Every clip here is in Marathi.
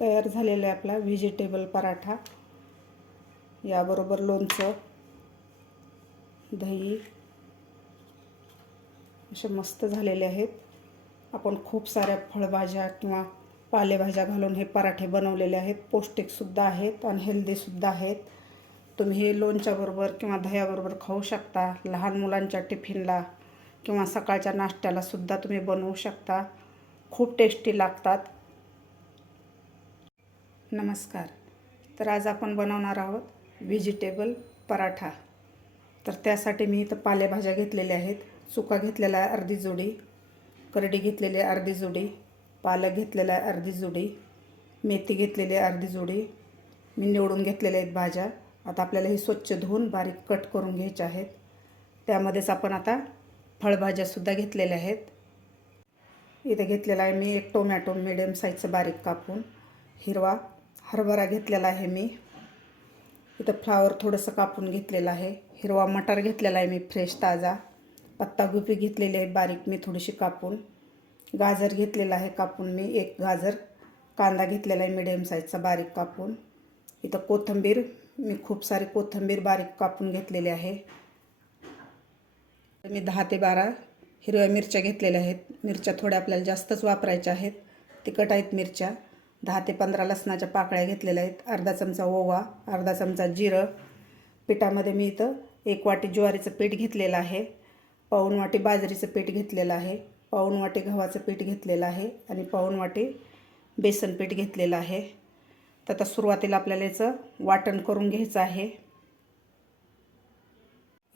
तयार झालेला आहे आपला व्हेजिटेबल पराठा. याबरोबर लोणचं दही असे मस्त झालेले आहेत. आपण खूप साऱ्या फळभाज्या किंवा पालेभाज्या घालून हे पराठे बनवलेले आहेत. पौष्टिकसुद्धा आहेत आणि हेल्दीसुद्धा आहेत. तुम्ही हे लोणच्याबरोबर किंवा दह्याबरोबर खाऊ शकता. लहान मुलांच्या टिफिनला किंवा सकाळच्या नाश्त्यालासुद्धा तुम्ही बनवू शकता. खूप टेस्टी लागतात. नमस्कार. तर आज आपण बनवणार आहोत व्हेजिटेबल पराठा. तर त्यासाठी मी इथं पालेभाज्या घेतलेल्या आहेत. चुका घेतलेला अर्धी जोडी करडी घेतलेली अर्धी जोडी पालक घेतलेला आहे अर्धी जोडी मेथी घेतलेली अर्धी जोडी मी निवडून घेतलेल्या आहेत भाज्या. आता आपल्याला हे स्वच्छ धुवून बारीक कट करून घ्यायच्या आहेत. त्यामध्येच आपण आता फळभाज्यासुद्धा घेतलेल्या आहेत. इथे घेतलेला आहे मी एक टोमॅटो मिडियम साईजचं बारीक कापून हिरवा हरभरा घेतलेला आहे मी. इथं फ्लावर थोडंसं कापून घेतलेलं आहे. हिरवा मटार घेतलेला आहे मी फ्रेश ताजा. पत्तागोबी घेतलेली आहे बारीक मी थोडीशी कापून. गाजर घेतलेला आहे कापून मी एक गाजर. कांदा घेतलेला आहे मिडियम साईजचा बारीक कापून. इथं कोथिंबीर मी खूप सारी कोथिंबीर बारीक कापून घेतलेली आहे. मी दहा ते बारा हिरव्या मिरच्या घेतलेल्या आहेत. मिरच्या थोड्या आपल्याला जास्तच वापरायच्या आहेत. तिखट आहेत मिरच्या. दहा ते पंधरा लसणाच्या पाकळ्या घेतलेल्या आहेत. अर्धा चमचा ओवा अर्धा चमचा जिरं. पिठामध्ये मी इथं एक वाटी ज्वारीचं पीठ घेतलेलं आहे. पाऊण वाटी बाजरीचं पीठ घेतलेलं आहे. पाऊण वाटी गव्हाचं पीठ घेतलेलं आहे आणि पाऊण वाटी बेसन पीठ घेतलेलं आहे. तर आता सुरुवातीला आपल्याला याचं वाटण करून घ्यायचं आहे.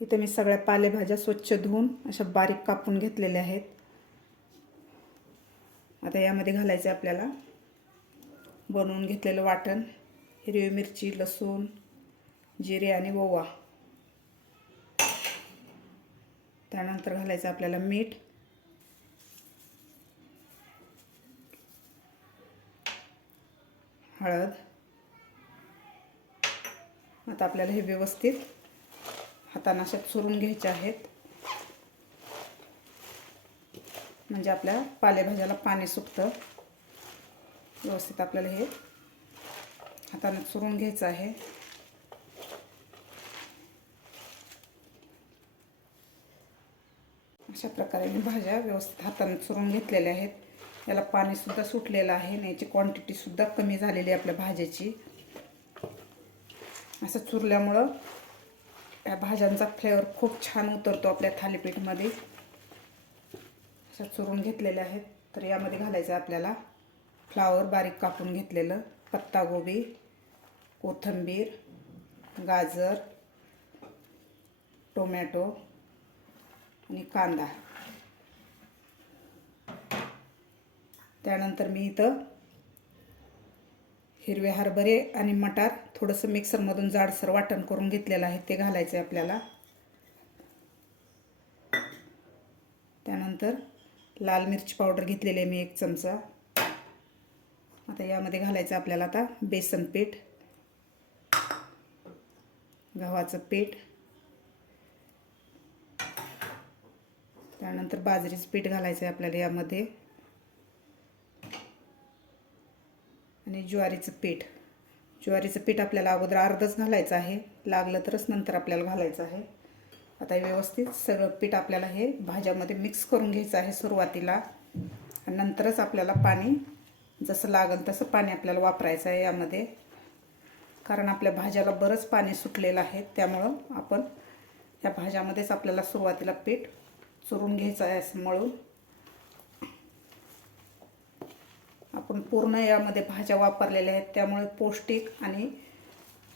इथं मी सगळ्या पालेभाज्या स्वच्छ धुवून अशा बारीक कापून घेतलेल्या आहेत. आता यामध्ये घालायचे आपल्याला बनवून घेतलेलं वाटण हिरवी मिरची लसूण जिरे आणि ओवा. त्यानंतर घालायचं आपल्याला मीठ. हळद. आता आपल्याला हे व्यवस्थित हातानं अशा चुरून घ्यायचे आहेत. म्हणजे आपल्या पालेभाज्याला पाणी सुटतं. व्यवस्थित आपल्याला हे हाताने चुरून घ्यायचं आहे. अशा प्रकारे मी भाज्या व्यवस्थित हाताने चुरून घेतलेल्या आहेत. याला पाणीसुद्धा सुटलेलं आहे. आणि याची क्वांटिटीसुद्धा कमी झालेली आहे आपल्या भाज्याची. असं चुरल्यामुळं या भाज्यांचा फ्लेवर खूप छान उतरतो आपल्या थालीपीठमध्ये. अशा चुरून घेतलेल्या आहेत. तर यामध्ये घालायचं आहे आपल्याला. फ्लावर बारीक कापून घेतलेलं. पत्तागोबी कोथिंबीर गाजर टोमॅटो आणि कांदा. त्यानंतर मी इथं हिरवे हरभरे आणि मटार थोडंसं मिक्सरमधून जाडसर वाटण करून घेतलेलं आहे. ते घालायचं आहे आपल्याला. त्यानंतर लाल मिरची पावडर घेतलेली आहे मी एक चमचा. आता यामध्ये घालायचं आपल्याला आता बेसन पीठ गव्हाचं पीठ त्यानंतर बाजरीचं पीठ घालायचं आहे आपल्याला यामध्ये आणि ज्वारीचं पीठ. ज्वारीचं पीठ आपल्याला अगोदर अर्धच घालायचं आहे लागलं तरच नंतर आपल्याला घालायचं आहे. आता व्यवस्थित सगळं पीठ आपल्याला हे भाज्यामध्ये मिक्स करून घ्यायचं आहे सुरुवातीला आणि नंतरच आपल्याला पाणी जसं लागेल तसं पाणी आपल्याला वापरायचं आहे यामध्ये. कारण आपल्या भाज्याला बरंच पाणी सुटलेलं आहे त्यामुळं आपण या भाज्यामध्येच आपल्याला सुरुवातीला पीठ चुरून घ्यायचं आहे असं मळून. आपण पूर्ण यामध्ये भाज्या वापरलेल्या आहेत त्यामुळे पौष्टिक आणि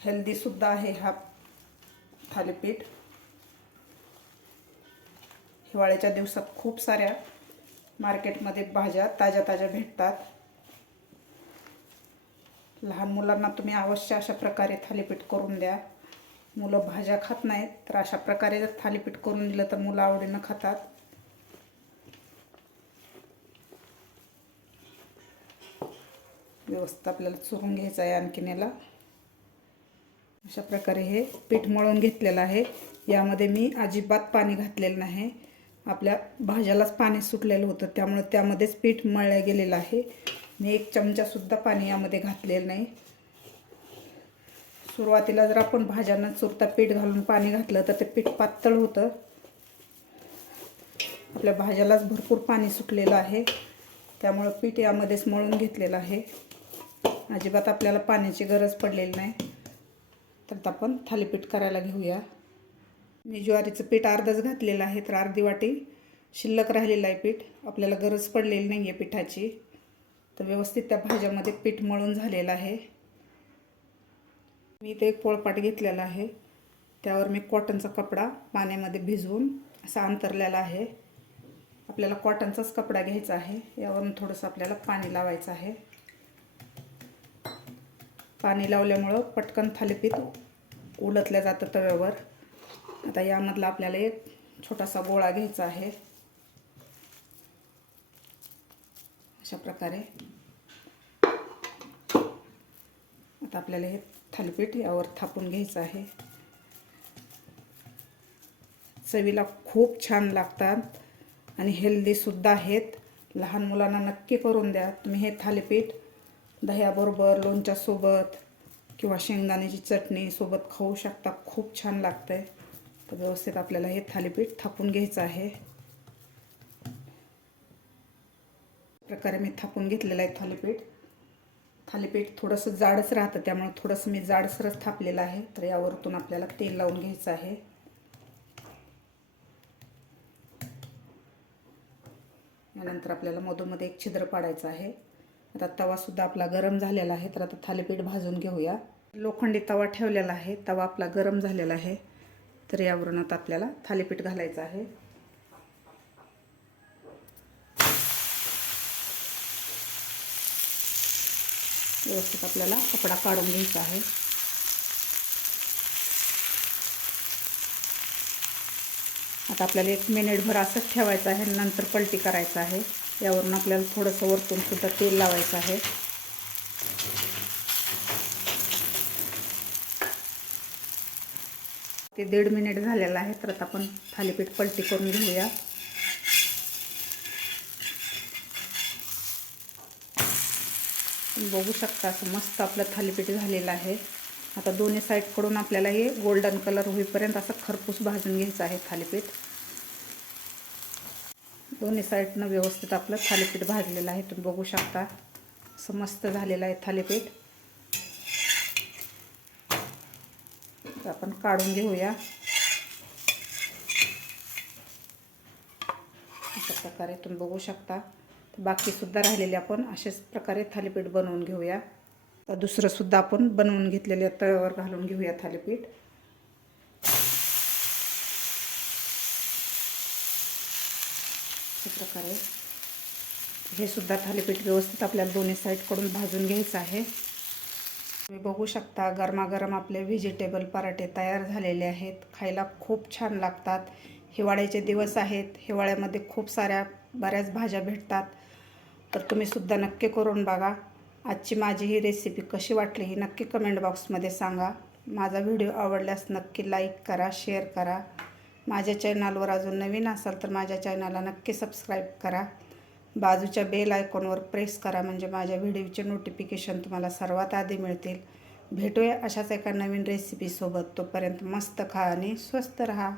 हेल्दीसुद्धा आहे हा थालीपीठ. हिवाळ्याच्या दिवसात खूप साऱ्या मार्केटमध्ये भाज्या ताज्या ताज्या भेटतात. लहान मुलांना तुम्ही अवश्य अशा प्रकारे थालीपीठ करून द्या. मुलं भाज्या खात नाहीत तर अशा प्रकारे जर थालीपीठ करून दिलं तर मुलं आवडीनं खातात. व्यवस्थित आपल्याला चुरून घ्यायचं आहे आणखीन याला. अशा प्रकारे हे पीठ मळून घेतलेलं आहे. यामध्ये मी अजिबात पाणी घातलेलं नाही. आपल्या भाज्यालाच पाणी सुटलेलं होतं त्यामुळे त्यामध्येच पीठ मळलं गेलेलं आहे. मी एक चमचासुद्धा पाणी यामध्ये घातलेलं नाही. सुरुवातीला जर आपण भाज्यांना चुरता पीठ घालून पाणी घातलं तर ते पीठ पातळ होतं. आपल्या भाज्यालाच भरपूर पाणी सुटलेलं आहे. त्यामुळं पीठ यामध्येच मळून घेतलेलं आहे. अजिबात आपल्याला पाण्याची गरज पडलेली नाही. तर आपण थालीपीठ करायला घेऊया. मी ज्वारीचं पीठ अर्धच घातलेलं आहे तर अर्धी वाटी शिल्लक राहिलेलं आहे पीठ. आपल्याला गरज पडलेली नाही आहे पिठाची. तर व्यवस्थित त्या भाज्यामध्ये पीठ मळून झालेलं आहे. मी इथे एक पोळपाट घेतलेला आहे. त्यावर मी कॉटनचा कपडा पाण्यामध्ये भिजवून असा अंतरलेला आहे. आपल्याला कॉटनचाच कपडा घ्यायचा आहे. यावरून थोडंसं आपल्याला पाणी लावायचं आहे. पाणी लावल्यामुळं पटकन थालीपीठ उलटल्या जातं तव्यावर. आता यामधला आपल्याला एक छोटासा गोळा घ्यायचा आहे. अशा प्रकारे आता आपल्याला हे थालीपीठ यावर थापून घ्यायचं आहे. चवीला खूप छान लागतात आणि हेल्दीसुद्धा आहेत. लहान मुलांना नक्की करून द्या. तुम्ही हे थालीपीठ दह्याबरोबर लोणच्यासोबत किंवा शेंगदाण्याची चटणी सोबत खाऊ शकता. खूप छान लागतं आहे तर व्यवस्थित आपल्याला हे थालीपीठ थापून घ्यायचं आहे. प्रकारे मी थापून घेतलेलं आहे थालीपीठ. थालीपीठ थोडंसं जाडच राहतं त्यामुळे थोडंसं मी जाडसरच थापलेलं आहे. तर यावरतून आपल्याला तेल लावून घ्यायचं आहे. यानंतर आपल्याला मधोमध्ये एक छिद्र पाडायचं आहे. आता तवासुद्धा आपला गरम झालेला आहे तर आता थालीपीठ भाजून घेऊया. लोखंडी तवा ठेवलेला आहे तवा आपला गरम झालेला आहे. तर यावरून आता आपल्याला थालीपीठ घालायचं आहे. व्यवस्थित आपल्याला कपडा काढून घ्यायचा आहे. आता आपल्याला एक मिनिटभर असंच ठेवायचं आहे नंतर पलटी करायचं आहे. यावरून आपल्याला थोडंसं वरतून सुद्धा तेल लावायचं आहे. ते दीड मिनिट झालेलं आहे तर आता आपण थालीपीठ पलटी करून घेऊया. बघू शकता असं मस्त आपलं थालीपीठ झालेलं आहे. आता दोन्ही साईडकडून आपल्याला हे गोल्डन कलर होईपर्यंत असं खरपूस भाजून घ्यायचं आहे थालीपीठ. दोन्ही साईडनं व्यवस्थित आपलं थालीपीठ भाजलेलं आहे. तुम्ही बघू शकता असं मस्त झालेलं आहे थालीपीठ. तर आपण काढून घेऊया. अशा प्रकारे तुम्ही बघू शकता. बाकीसुद्धा राहिलेले आपण अशाच प्रकारे थालीपीठ बनवून घेऊया. तर दुसरंसुद्धा आपण बनवून घेतलेले तव्यावर घालून घेऊया थालीपीठ. अशा प्रकारे हे सुद्धा थालीपीठ व्यवस्थित आपल्याला दोन्ही साईडकडून भाजून घ्यायचं आहे. तुम्ही बघू शकता गरमागरम आपले व्हेजिटेबल पराठे तयार झालेले आहेत. खायला खूप छान लागतात. हिवाळ्याचे दिवस आहेत. हिवाळ्यामध्ये खूप साऱ्या बऱ्याच भाज्या भेटतात. तर तुम्ही सुद्धा नक्की करून बघा. आजची माझी ही रेसिपी कशी वाटली ही नक्की कमेंट बॉक्समध्ये सांगा. माझा व्हिडिओ आवडल्यास नक्की लाईक करा शेअर करा. माझ्या चॅनलवर अजून नवीन असाल तर माझ्या चॅनलला नक्की सबस्क्राईब करा. बाजूच्या बेल आयकॉनवर प्रेस करा म्हणजे माझ्या व्हिडिओचे नोटिफिकेशन तुम्हाला सर्वात आधी मिळतील. भेटूया अशाच एका नवीन रेसिपीसोबत तोपर्यंत मस्त खा आणि स्वस्त रहा.